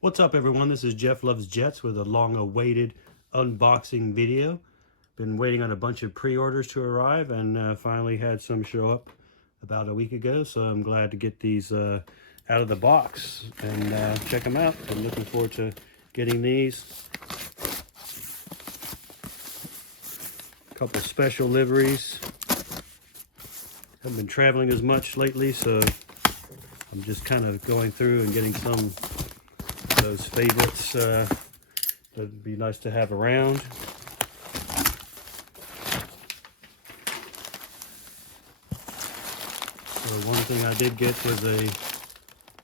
What's up, everyone? This is Jeff Loves Jets with a long-awaited unboxing video. Been waiting on a bunch of pre-orders to arrive, and finally had some show up about a week ago. So I'm glad to get these out of the box and check them out. I'm looking forward to getting these. A couple special liveries. Haven't been traveling as much lately, so I'm just kind of going through and getting some those favorites that'd be nice to have around. So one thing I did get was a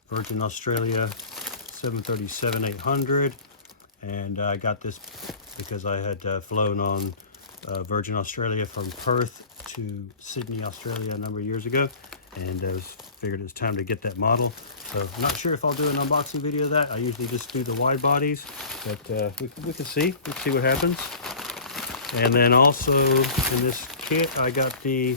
Virgin Australia 737-800, and I got this because I had flown on Virgin Australia from Perth to Sydney, Australia a number of years ago, and I figured it was time to get that model. So I'm not sure if I'll do an unboxing video of that. I usually just do the wide bodies, but we can see what happens. And then also in this kit, I got the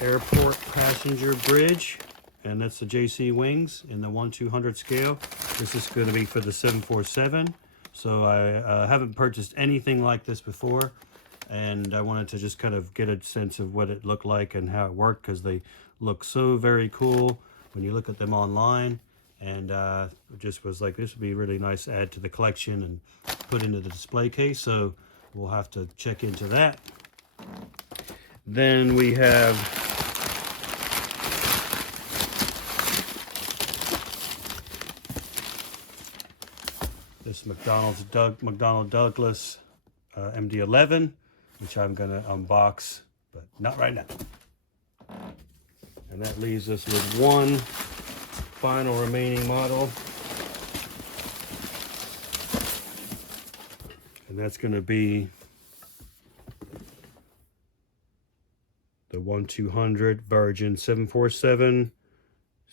airport passenger bridge, and that's the JC wings in the 1/200 scale. This is going to be for the 747. So I haven't purchased anything like this before, and I wanted to just kind of get a sense of what it looked like and how it worked, because they look so very cool when you look at them online, and just was like, this would be a really nice add to the collection and put into the display case. So we'll have to check into that. Then we have this McDonnell Douglas MD-11, which I'm gonna unbox, but not right now. And that leaves us with one final remaining model, and that's going to be the 1/200 Virgin 747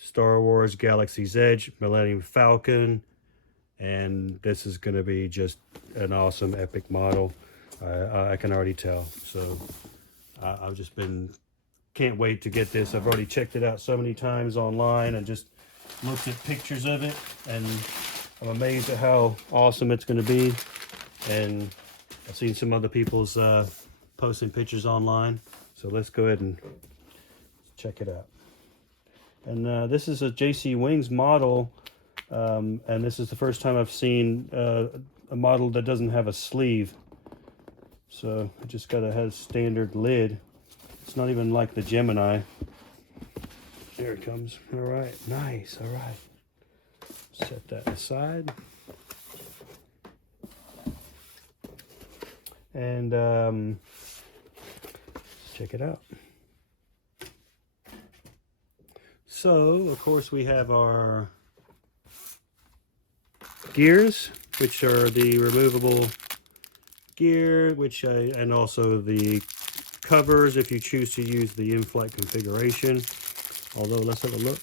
Star Wars Galaxy's Edge Millennium Falcon. And this is going to be just an awesome, epic model. I can already tell. So I've just been, can't wait to get this. I've already checked it out so many times online and just looked at pictures of it, and I'm amazed at how awesome it's going to be. And I've seen some other people's posting pictures online. So let's go ahead and check it out. And this is a JC Wings model. And this is the first time I've seen a model that doesn't have a sleeve. So it just got a standard lid. It's not even like the Gemini. There it comes. All right, nice. All right, set that aside. And let's check it out. So of course we have our gears, which are the removable gear, and also the covers if you choose to use the in-flight configuration. Although let's have a look.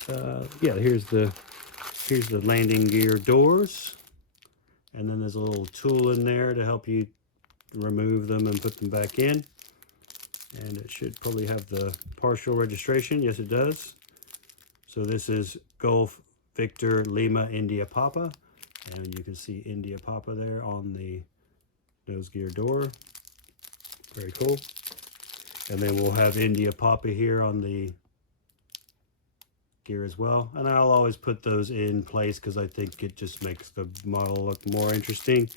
Yeah, here's the landing gear doors, and then there's a little tool in there to help you remove them and put them back in. And it should probably have the partial registration. Yes, it does. So this is Golf Victor Lima India Papa. And you can see India Papa there on the nose gear door. Very cool. And then we'll have India Papa here on the gear as well. And I'll always put those in place because I think it just makes the model look more interesting.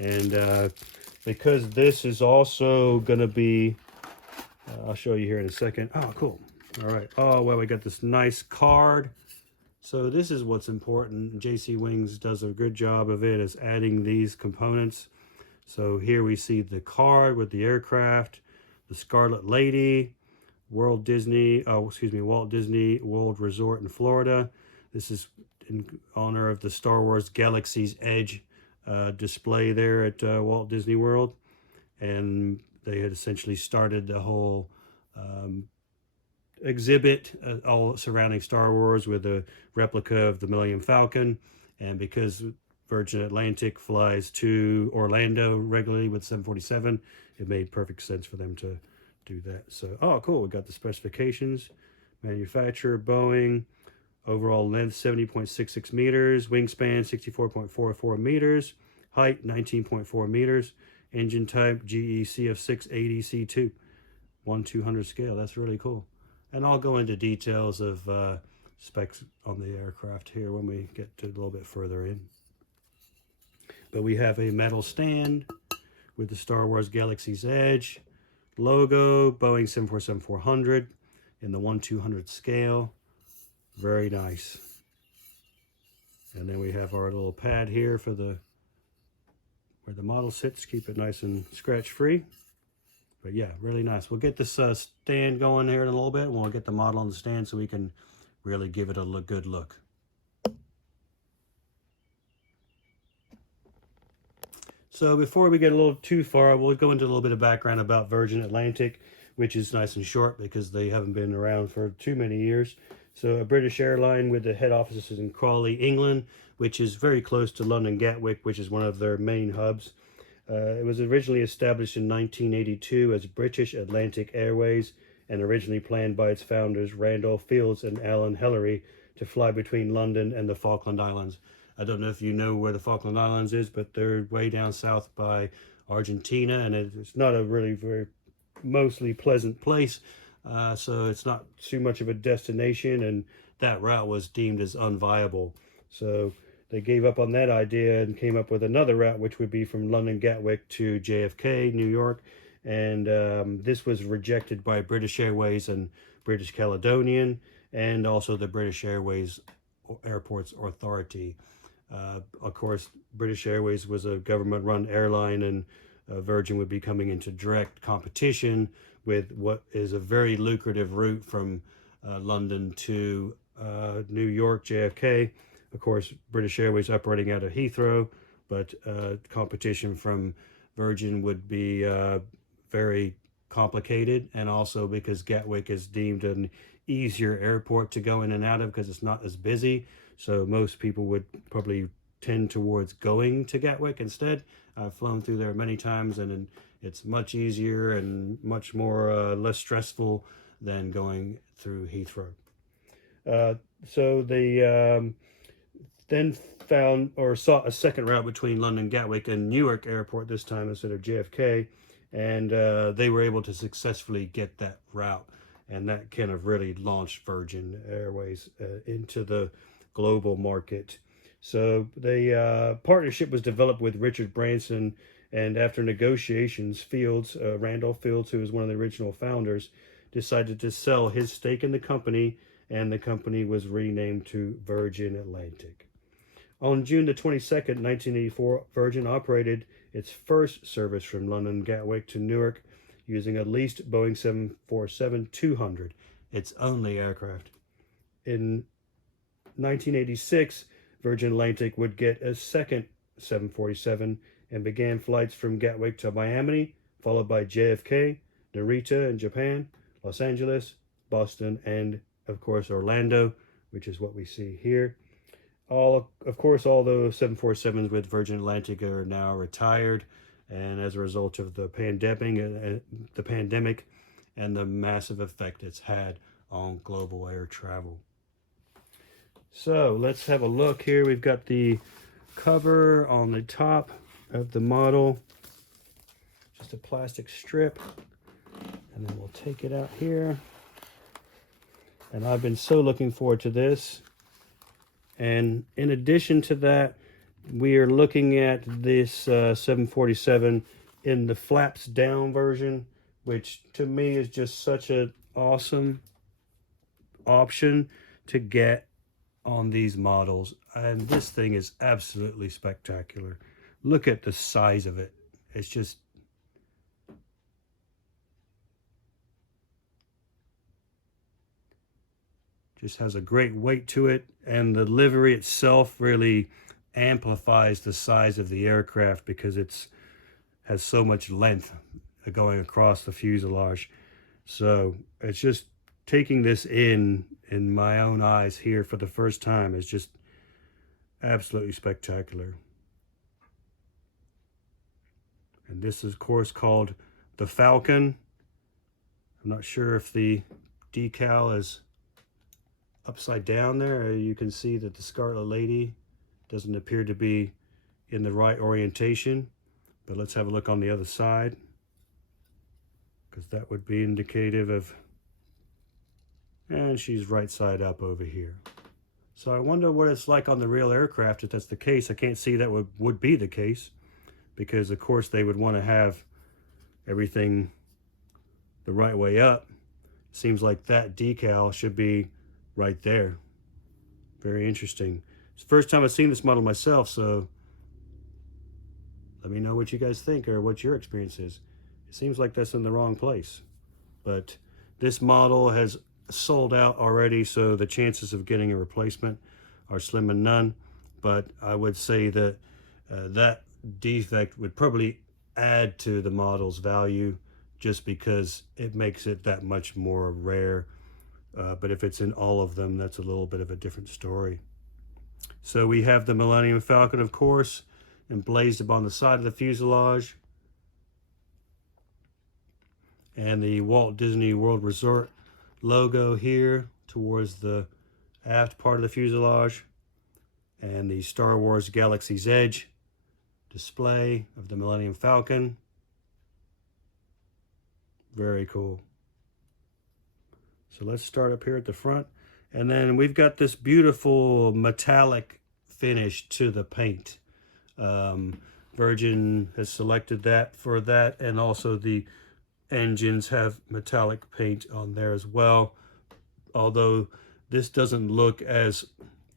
And because this is also going to be, I'll show you here in a second. Oh, cool. All right. Oh, well, we got this nice card. So this is what's important. JC Wings does a good job of it, is adding these components. So here we see the card with the aircraft, the Scarlet Lady, Walt Disney World Resort in Florida. This is in honor of the Star Wars Galaxy's Edge display there at Walt Disney World. And they had essentially started the whole exhibit all surrounding Star Wars with a replica of the Millennium Falcon. And because Virgin Atlantic flies to Orlando regularly with 747, it made perfect sense for them to do that. So, oh, cool. We got the specifications. Manufacturer, Boeing. Overall length 70.66 meters, wingspan 64.44 meters, height 19.4 meters, engine type GE CF6-80C2, 1/200 scale. That's really cool. And I'll go into details of specs on the aircraft here when we get to a little bit further in. But we have a metal stand with the Star Wars Galaxy's Edge logo, Boeing 747-400 in the 1/200 scale. Very nice. And then we have our little pad here for the where the model sits. Keep it nice and scratch free. But yeah, really nice. We'll get this stand going here in a little bit, and we'll get the model on the stand so we can really give it a good look. So before we get a little too far, we'll go into a little bit of background about Virgin Atlantic, which is nice and short because they haven't been around for too many years. So a British airline with the head office is in Crawley, England, which is very close to London Gatwick, which is one of their main hubs. It was originally established in 1982 as British Atlantic Airways and originally planned by its founders Randolph Fields and Alan Hellery to fly between London and the Falkland Islands. I don't know if you know where the Falkland Islands is, but they're way down south by Argentina, and it's not a really very mostly pleasant place. So it's not too much of a destination, and that route was deemed as unviable. So they gave up on that idea and came up with another route, which would be from London Gatwick to JFK, New York. And this was rejected by British Airways and British Caledonian, and also the British Airways Airports Authority. Of course, British Airways was a government-run airline, and Virgin would be coming into direct competition with what is a very lucrative route from London to New York, JFK. Of course, British Airways operating out of Heathrow, but competition from Virgin would be very complicated, and also because Gatwick is deemed an easier airport to go in and out of because it's not as busy. So most people would probably tend towards going to Gatwick instead. I've flown through there many times, and it's much easier and much more less stressful than going through Heathrow. So they then found or sought a second route between London Gatwick and Newark Airport this time instead of JFK, and they were able to successfully get that route, and that kind of really launched Virgin Airways into the global market. So the partnership was developed with Richard Branson, and after negotiations, Fields, Randolph Fields, who was one of the original founders, decided to sell his stake in the company, and the company was renamed to Virgin Atlantic. On June the 22nd, 1984, Virgin operated its first service from London Gatwick to Newark using a leased Boeing 747-200, its only aircraft. In 1986, Virgin Atlantic would get a second 747 and began flights from Gatwick to Miami, followed by JFK, Narita in Japan, Los Angeles, Boston, and of course Orlando, which is what we see here. Of course, all those 747s with Virgin Atlantic are now retired, and as a result of the pandemic and the massive effect it's had on global air travel. So let's have a look here. We've got the cover on the top of the model, just a plastic strip, and then we'll take it out here. And I've been so looking forward to this. And in addition to that, we are looking at this 747 in the flaps down version, which to me is just such an awesome option to get on these models. And this thing is absolutely spectacular. Look at the size of it. It's just has a great weight to it, and the livery itself really amplifies the size of the aircraft because it's has so much length going across the fuselage. So it's just taking this in my own eyes here for the first time is just absolutely spectacular. And this is of course called the Falcon. I'm not sure if the decal is upside down there. You can see that the Scarlet Lady doesn't appear to be in the right orientation. But let's have a look on the other side, because that would be indicative of, and she's right side up over here. So I wonder what it's like on the real aircraft if that's the case. I can't see that would be the case, because of course they would want to have everything the right way up. Seems like that decal should be right there. Very interesting. It's the first time I've seen this model myself, so let me know what you guys think or what your experience is. It seems like that's in the wrong place. But this model has sold out already, so the chances of getting a replacement are slim and none. But I would say that that defect would probably add to the model's value, just because it makes it that much more rare. But if it's in all of them, that's a little bit of a different story. So we have the Millennium Falcon, of course, emblazed upon the side of the fuselage, and the Walt Disney World Resort logo here towards the aft part of the fuselage, and the Star Wars Galaxy's Edge display of the Millennium Falcon. Very cool. So let's start up here at the front, and then we've got this beautiful metallic finish to the paint. Virgin has selected that for that, and also the engines have metallic paint on there as well, although this doesn't look as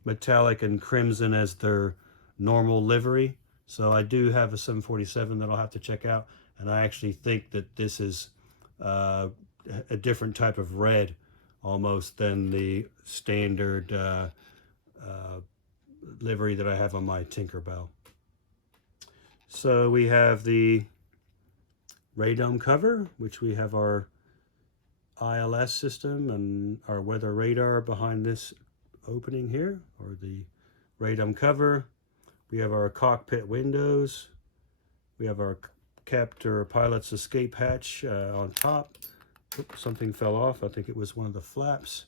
metallic and crimson as their normal livery. So I do have a 747 that I'll have to check out, and I actually think that this is a different type of red almost than the standard livery that I have on my Tinkerbell. So we have the radome cover, which we have our ILS system and our weather radar behind this opening here, or the radome cover. We have our cockpit windows. We have our captain pilot's escape hatch on top. Oops, something fell off. I think it was one of the flaps,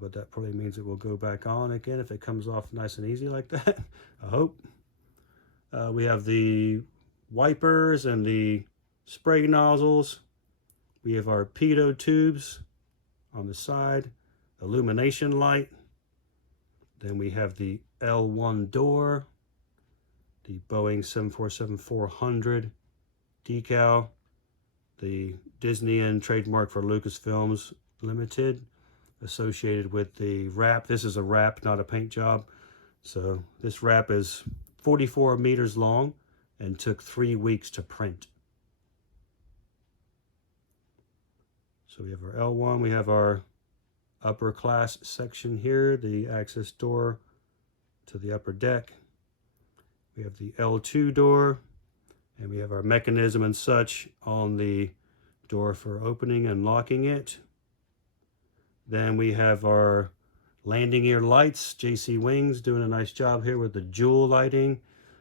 but that probably means it will go back on again if it comes off nice and easy like that. I hope. We have the wipers and the spray nozzles. We have our pitot tubes on the side, illumination light. Then we have the L1 door, the Boeing 747-400 decal, the Disney and trademark for Lucasfilms Limited, associated with the wrap. This is a wrap, not a paint job. So this wrap is 44 meters long and took 3 weeks to print. So we have our L1, we have our upper class section here, the access door to the upper deck. We have the L2 door, and we have our mechanism and such on the door for opening and locking it. Then we have our landing gear lights. JC Wings doing a nice job here with the jewel lighting,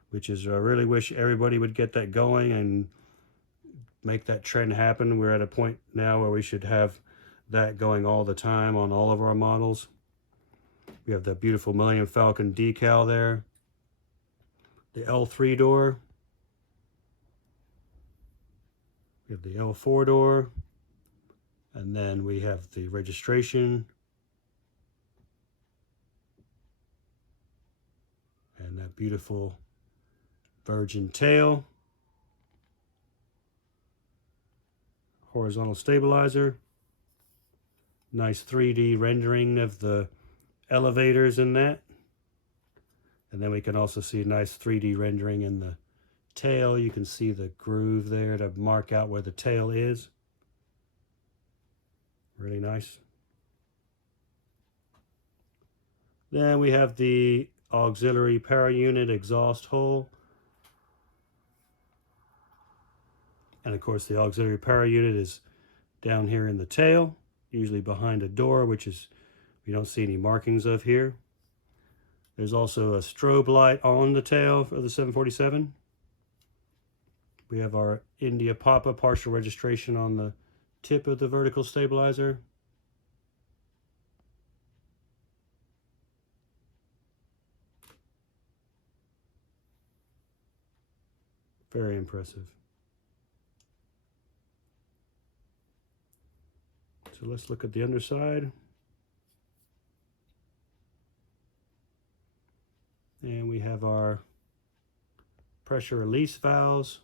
which is, I really wish everybody would get that going and make that trend happen. We're at a point now where we should have that going all the time on all of our models. We have the beautiful Millennium Falcon decal there. The L3 door. We have the L4 door. And then we have the registration. And that beautiful Virgin tail. Horizontal stabilizer. Nice 3D rendering of the elevators in that. And then we can also see a nice 3D rendering in the tail. You can see the groove there to mark out where the tail is. Really nice. Then we have the auxiliary power unit exhaust hole. And of course the auxiliary power unit is down here in the tail, usually behind a door, which is we don't see any markings of here. There's also a strobe light on the tail for the 747. We have our India Papa partial registration on the tip of the vertical stabilizer. Very impressive. So let's look at the underside. And we have our pressure release valves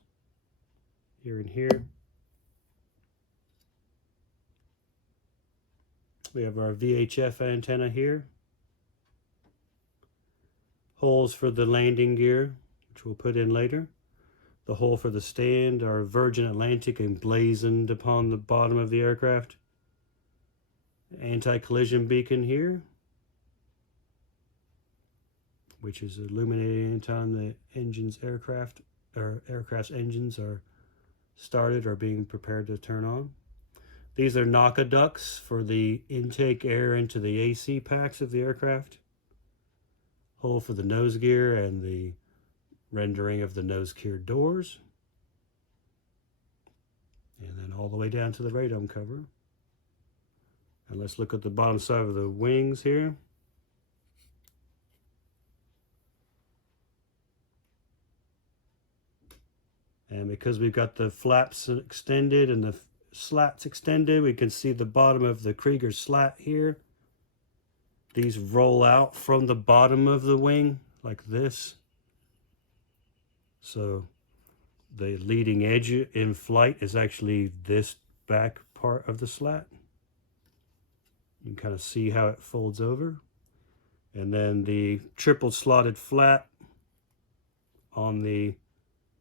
here and here. We have our VHF antenna here. Holes for the landing gear, which we'll put in later. The hole for the stand, our Virgin Atlantic emblazoned upon the bottom of the aircraft. Anti-collision beacon here, which is illuminating anytime the aircraft's engines are started or being prepared to turn on. These are knocker ducts for the intake air into the AC packs of the aircraft. Hole for the nose gear and the rendering of the nose gear doors. And then all the way down to the radome cover. And let's look at the bottom side of the wings here. And because we've got the flaps extended and the slats extended, we can see the bottom of the Krieger slat here. These roll out from the bottom of the wing like this. So the leading edge in flight is actually this back part of the slat. You can kind of see how it folds over. And then the triple slotted flat on the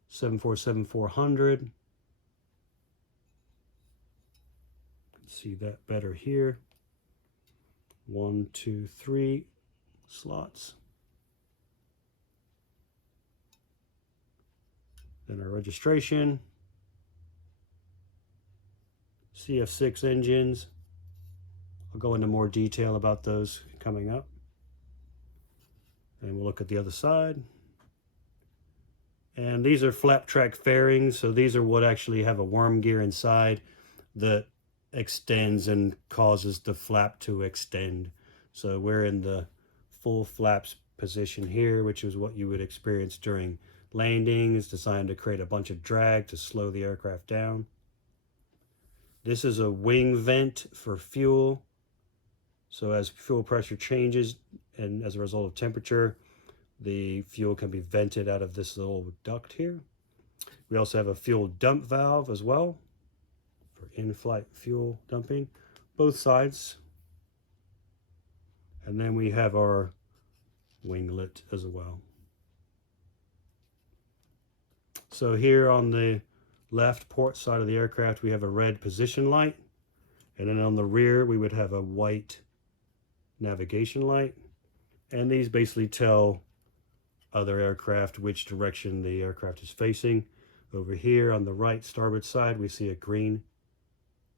747-400. See that better here. 1, 2, 3 slots. Then our registration. CF6 engines. I'll go into more detail about those coming up. And we'll look at the other side. And these are flap track fairings, so these are what actually have a worm gear inside that extends and causes the flap to extend. So we're in the full flaps position here, which is what you would experience during landing. It's designed to create a bunch of drag to slow the aircraft down. This is a wing vent for fuel. So as fuel pressure changes and as a result of temperature, the fuel can be vented out of this little duct here. We also have a fuel dump valve as well for in-flight fuel dumping, both sides. And then we have our winglet as well. So here on the left port side of the aircraft, we have a red position light. And then on the rear, we would have a white navigation light. And these basically tell other aircraft which direction the aircraft is facing. Over here on the right starboard side, we see a green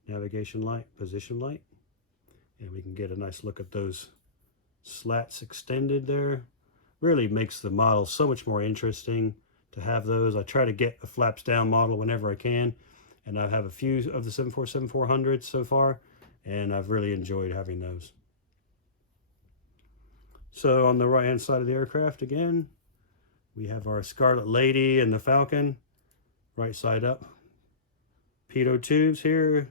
navigation light, position light. And we can get a nice look at those slats extended there. Really makes the model so much more interesting to have those. I try to get a flaps down model whenever I can. And I have a few of the 747-400s so far, and I've really enjoyed having those. So on the right hand side of the aircraft again, we have our Scarlet Lady and the Falcon, right side up. Pitot tubes here,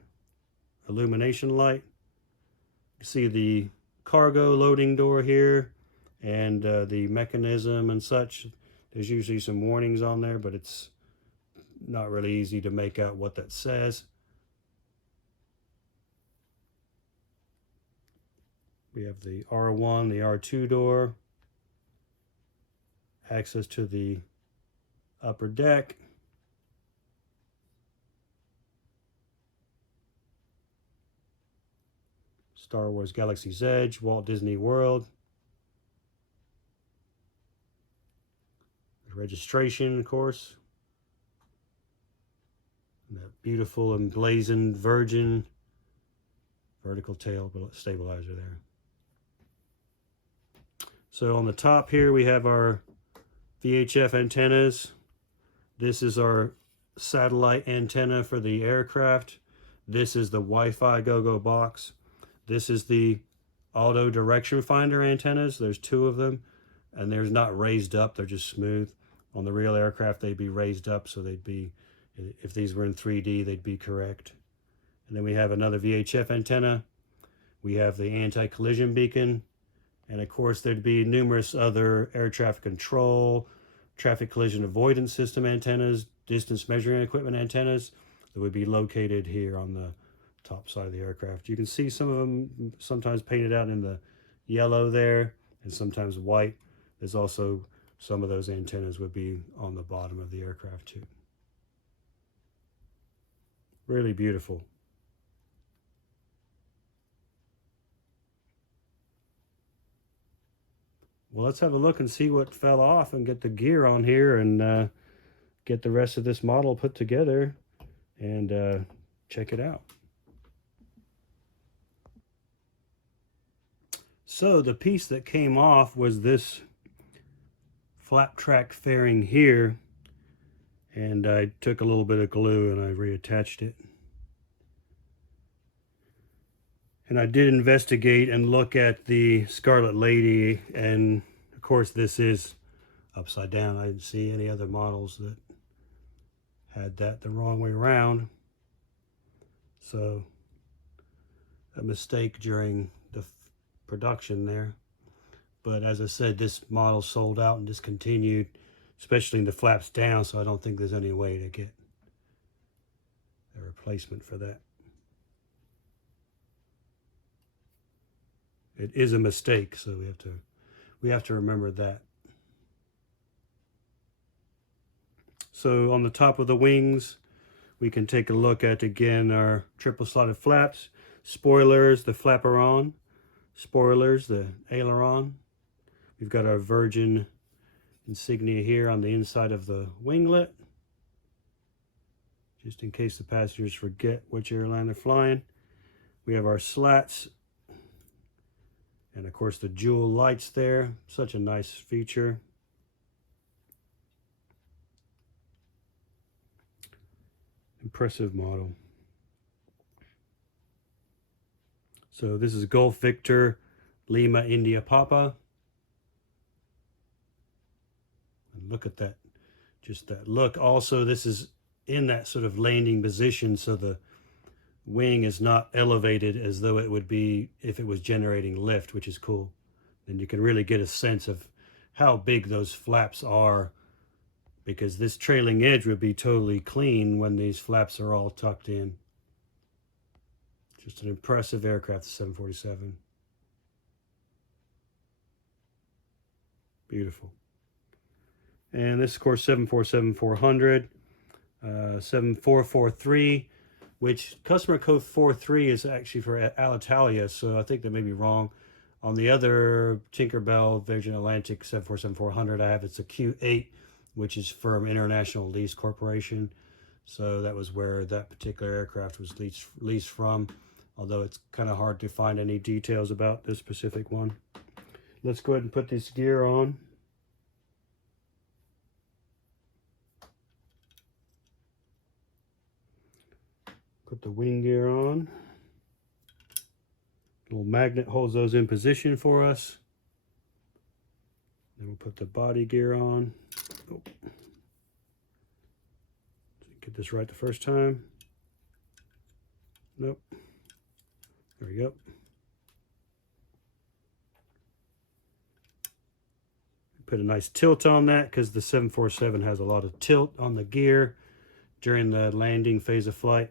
illumination light. You see the cargo loading door here and the mechanism and such. There's usually some warnings on there, but it's not really easy to make out what that says. We have the R1, the R2 door, access to the upper deck. Star Wars Galaxy's Edge, Walt Disney World. Registration, of course. And that beautiful emblazoned Virgin vertical tail stabilizer there. So on the top here we have our Vhf antennas. This is our satellite antenna for the aircraft. This is the Wi-Fi go-go box. This is the auto direction finder antennas. There's two of them, and they're not raised up, they're just smooth. On the real aircraft, they'd be raised up, so they'd be, if these were in 3D, they'd be correct. And then we have another VHF antenna. We have the anti-collision beacon. And of course, there'd be numerous other air traffic control, traffic collision avoidance system antennas, distance measuring equipment antennas that would be located here on the top side of the aircraft. You can see some of them sometimes painted out in the yellow there and sometimes white. There's also some of those antennas would be on the bottom of the aircraft too. Really beautiful. Well, let's have a look and see what fell off and get the gear on here and get the rest of this model put together and check it out. So the piece that came off was this flap track fairing here, and I took a little bit of glue and I reattached it. And I did investigate and look at the Scarlet Lady, and of course this is upside down. I didn't see any other models that had that the wrong way around. So a mistake during the production there. But as I said, this model sold out and discontinued, especially in the flaps down, so I don't think there's any way to get a replacement for that. It is a mistake, so we have to remember that. So on the top of the wings, we can take a look at, again, our triple slotted flaps, spoilers, the flaperon, spoilers, the aileron. We've got our Virgin insignia here on the inside of the winglet, just in case the passengers forget which airline they're flying. We have our slats, and of course the jewel lights there. Such a nice feature. Impressive model. So this is Golf Victor Lima India Papa. And look at that, just that look. Also, this is in that sort of landing position, so the wing is not elevated as though it would be if it was generating lift, which is cool. And you can really get a sense of how big those flaps are, because this trailing edge would be totally clean when these flaps are all tucked in. Just an impressive aircraft, the 747. Beautiful. And this, of course, 747-400, 7443, which customer code 43 is actually for Alitalia, so I think that may be wrong. On the other Tinkerbell Virgin Atlantic 747-400, I have it's a Q8, which is from International Lease Corporation. So that was where that particular aircraft was leased from, although it's kind of hard to find any details about this specific one. Let's go ahead and put this gear on. Put the wing gear on. Little magnet holds those in position for us. Then we'll put the body gear on. Oh. Get this right the first time. Nope. There we go. Put a nice tilt on that because the 747 has a lot of tilt on the gear during the landing phase of flight.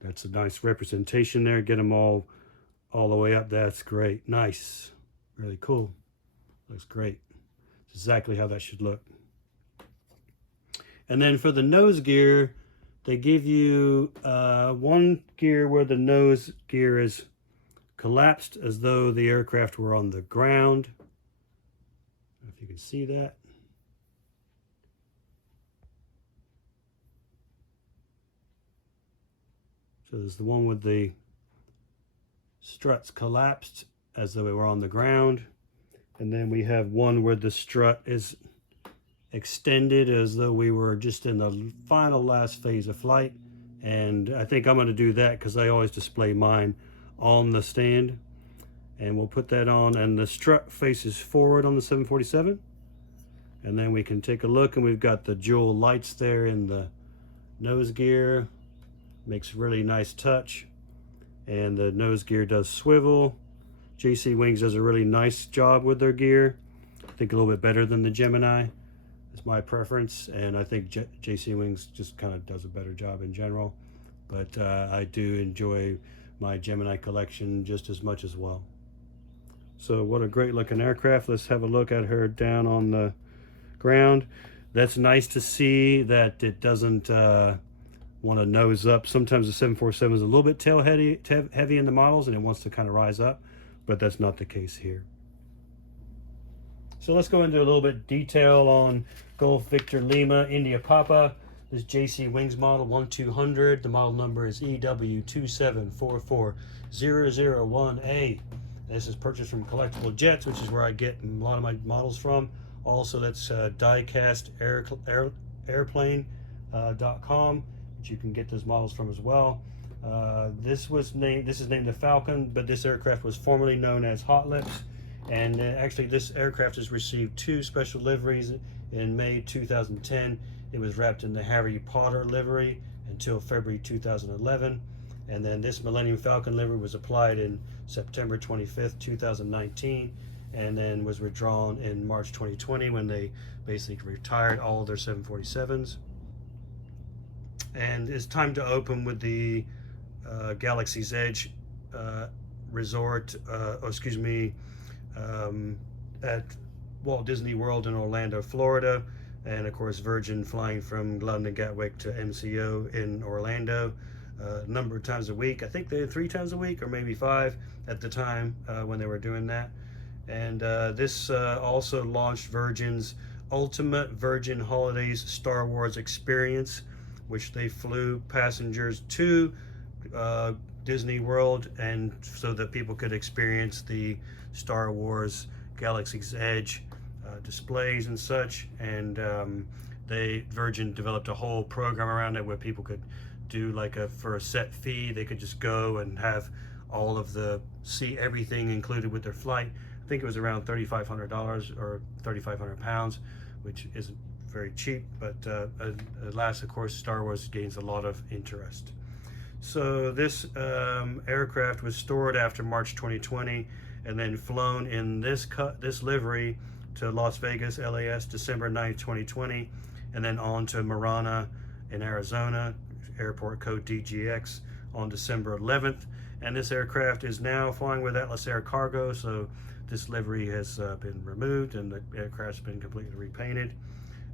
That's a nice representation there. Get them all the way up. That's great. Nice. Really cool. Looks great. It's exactly how that should look. And then for the nose gear, they give you one gear where the nose gear is collapsed as though the aircraft were on the ground. I don't know if you can see that. So there's the one with the struts collapsed as though we were on the ground. And then we have one where the strut is extended as though we were just in the final last phase of flight. And I think I'm going to do that because I always display mine on the stand. And we'll put that on, and the strut faces forward on the 747. And then we can take a look, and we've got the jewel lights there in the nose gear. Makes really nice touch. And the nose gear does swivel. JC Wings does a really nice job with their gear. I think a little bit better than the Gemini. It's my preference, and I think JC Wings just kind of does a better job in general. But I do enjoy my Gemini collection just as much as well. So what a great looking aircraft. Let's have a look at her down on the ground. That's nice to see that it doesn't want to nose up. Sometimes the 747 is a little bit tail heavy in the models, and it wants to kind of rise up, but that's not the case here. So let's go into a little bit detail on Golf Victor Lima India Papa. This JC Wings model 1200. The model number is EW2744001A. This is purchased from Collectible Jets, which is where I get a lot of my models from. Also, that's diecastairplane.com, which you can get those models from as well. This is named the Falcon, but this aircraft was formerly known as Hot Lips. And actually, this aircraft has received 2 special liveries in May 2010. It was wrapped in the Harry Potter livery until February 2011. And then this Millennium Falcon livery was applied in September 25th, 2019, and then was withdrawn in March 2020 when they basically retired all of their 747s. And it's time to open with the Galaxy's Edge resort, at Walt Disney World in Orlando, Florida. And of course, Virgin flying from London Gatwick to MCO in Orlando a number of times a week. I think they had 3 times a week, or maybe 5 at the time when they were doing that. And this also launched Virgin's Ultimate Virgin Holidays Star Wars Experience, which they flew passengers to Disney World, and so that people could experience the Star Wars Galaxy's Edge displays and such. And Virgin developed a whole program around it where people could do for a set fee, they could just go and have all of see everything included with their flight. I think it was around $3,500 or 3,500 pounds, which isn't very cheap, but alas, of course, Star Wars gains a lot of interest. So this aircraft was stored after March 2020, and then flown in this livery to Las Vegas, LAS, December 9th, 2020, and then on to Marana in Arizona, airport code DGX, on December 11th. And this aircraft is now flying with Atlas Air Cargo, so this livery has been removed and the aircraft's been completely repainted.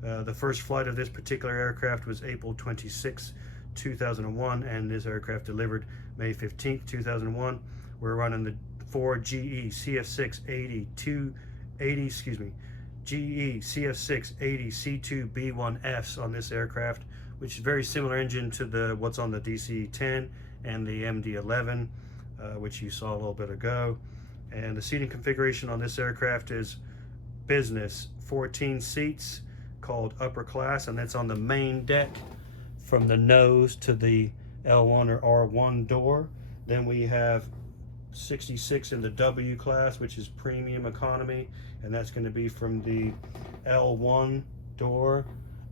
The first flight of this particular aircraft was April 26, 2001, and this aircraft delivered May 15th, 2001. We're running the 4 GE CF6-80C2B1Fs on this aircraft, which is a very similar engine to what's on the DC-10 and the MD-11, which you saw a little bit ago. And the seating configuration on this aircraft is business, 14 seats, called upper class, and that's on the main deck from the nose to the L1 or R1 door. Then we have 66 in the W class, which is premium economy, and that's going to be from the L1 door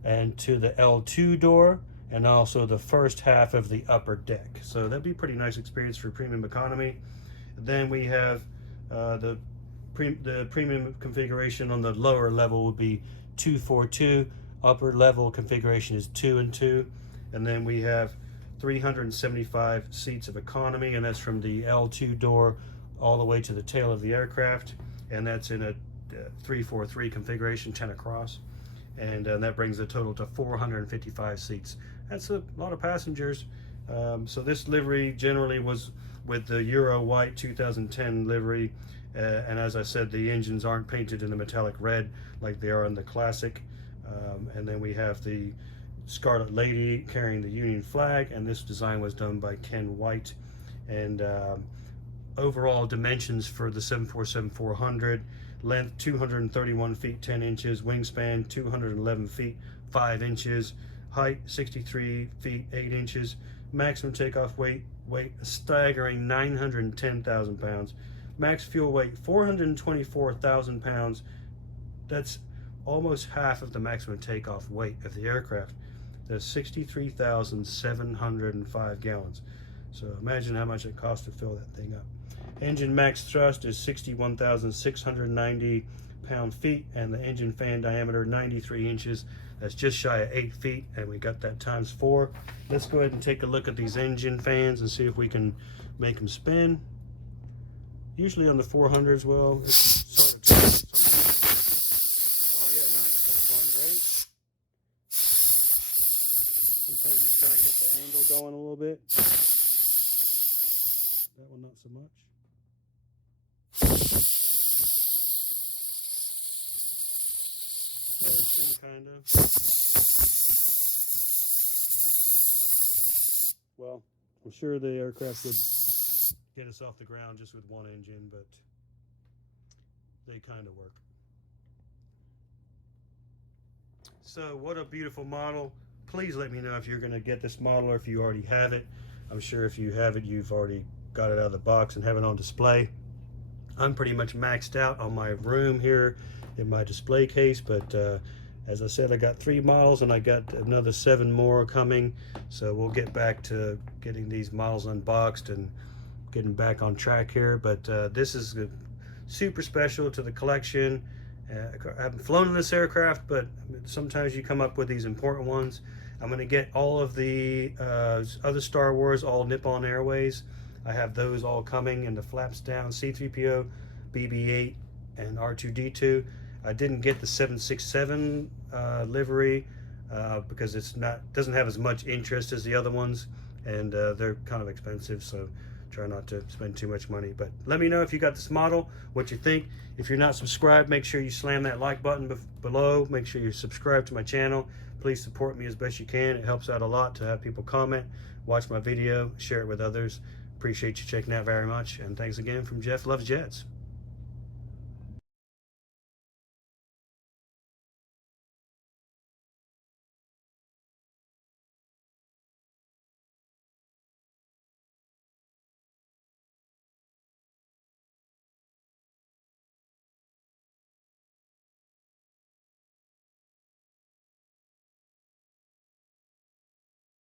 and to the L2 door, and also the first half of the upper deck. So that'd be a pretty nice experience for premium economy. Then we have the premium configuration on the lower level would be 242. Upper level configuration is 2 and 2. And then we have 375 seats of economy, and that's from the L2 door all the way to the tail of the aircraft, and that's in a 343 configuration, 10 across, and that brings the total to 455 seats. That's a lot of passengers. So this livery generally was with the Euro White 2010 livery, and as I said, the engines aren't painted in the metallic red like they are in the classic. And then we have the Scarlet Lady carrying the Union flag, and this design was done by Ken White. And overall dimensions for the 747-400, length 231 feet 10 inches, wingspan 211 feet 5 inches, height 63 feet 8 inches, maximum takeoff weight a staggering 910,000 pounds, max fuel weight 424,000 pounds. That's almost half of the maximum takeoff weight of the aircraft. That's 63,705 gallons. So imagine how much it costs to fill that thing up. Engine max thrust is 61,690 pound-feet, and the engine fan diameter 93 inches. That's just shy of 8 feet, and we got that times 4. Let's go ahead and take a look at these engine fans and see if we can make them spin. Usually on the 400s, well, it's sort of tricky. Oh yeah, nice. That was going great. Sometimes you just kind of get the angle going a little bit. That one not so much. Kind of. Well, I'm sure the aircraft would get us off the ground just with one engine, but they kind of work. So what a beautiful model. Please let me know if you're going to get this model or if you already have it. I'm sure if you have it, you've already got it out of the box and have it on display. I'm pretty much maxed out on my room here in my display case, but as I said, I got 3 models and I got another 7 more coming. So we'll get back to getting these models unboxed and getting back on track here. But this is super special to the collection. I haven't flown in this aircraft, but sometimes you come up with these important ones. I'm going to get all of the other Star Wars, all Nippon Airways. I have those all coming, and the flaps down, C-3PO, BB-8, and R2-D2. I didn't get the 767 livery because doesn't have as much interest as the other ones, and they're kind of expensive, so try not to spend too much money. But let me know if you got this model, what you think. If you're not subscribed, make sure you slam that like button below. Make sure you subscribe to my channel. Please support me as best you can. It helps out a lot to have people comment, watch my video, share it with others. Appreciate you checking out very much, and thanks again from Jeff Loves Jets.